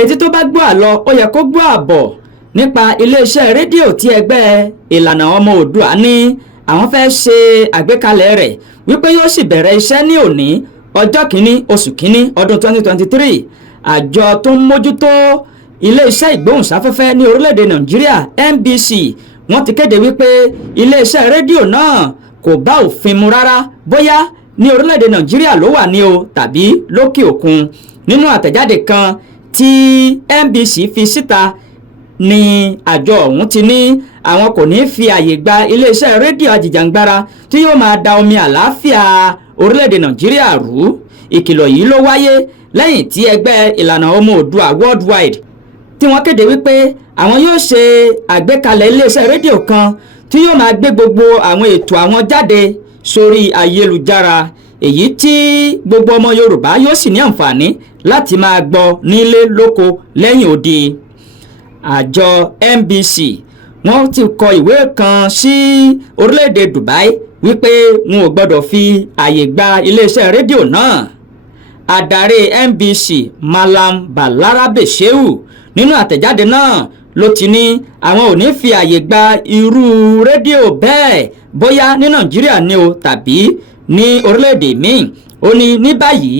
etí tó bá gbọ́ àlọ ó yẹ kó gbọ́ àbọ̀ nípa iléeṣẹ́ rédíò tí ẹgbẹ́ ìlànà ọmọ Oòduà ní àwọn fẹ́ ṣe àgbékalẹ̀ rẹ̀ wípé yóò sì bẹ̀rẹ̀ iṣẹ́ ní òní ọjọ́ kìíní oṣù kìíní ọdún 2023. àjọ tó ń mójútó iléeṣẹ́ ìgbóhùnsáfẹ́fẹ́ ní orílẹ̀-èdè Nàìjíríà NBC wọ́n ti kéde wípé iléeṣẹ́ rédíò náà kò bá òfin mu rárá bóyá ní orílẹ̀-èdè Nàìjíríà ló wà ní o tàbí lókè òkun. nínú àtẹ̀jáde kan tí NBC fi síta ni àjọ ọ̀hún ti ní àwọn kò ní fi àyè gba iléeṣẹ́ rédíò Ajijangara tí yóò máa da omi àlàáfíà orílẹ̀-èdè Nàìjíríà rú. ìkìlọ̀ yìí ló wáyé lẹ́yìn tí ẹgbẹ́ ìlànà ọmọ Oòduà worldwide tí wọ́n kéde wípé àwọn yóò ṣe àgbékalẹ̀ iléeṣẹ́ rédíò kan tí yóò máa gbé gbogbo àwọn ètò àwọn jáde sórí ayélujára, èyí tí gbogbo ọmọ Yorùbá yóò sì ní àǹfààní láti máa gbọ́ nílé lóko lẹ́yìn odi. àjọ NBC wọ́n ti kọ ìwé kan sí orílẹ̀-èdè Dubai wípé wọn ò gbọ́dọ̀ fi àyè gba iléeṣẹ́ rédíò náà. adarí NBC Malam Balarabe Shehu nínú àtẹ̀jáde náà ló ti ní àwọn ò ní fi àyè gba irú rédíò bẹ́ẹ̀ bóyá ní Nàìjíríà ni o tàbí ní orílẹ̀-èdè míì. ó ní báyìí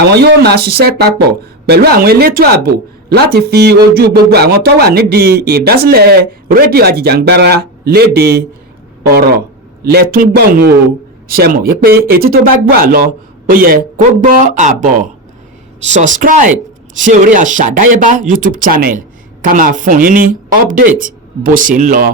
àwọn yóò máa ṣiṣẹ́ papọ̀ pẹ̀lú àwọn elétò ààbò láti fi ojú gbogbo àwọn tó wà nídìí ìdásílẹ̀ rédíò Ajijangara léde. ọ̀rọ̀ lẹ́tún gbọ̀hún o, ṣe mọ̀ wípé etí tó bá gbọ́ àlọ ó yẹ kó gbọ́ àbọ̀. subscribe sí orí Àṣàdáyébá YouTube channel ká máa fún yín ní update bó ṣe ń lọ.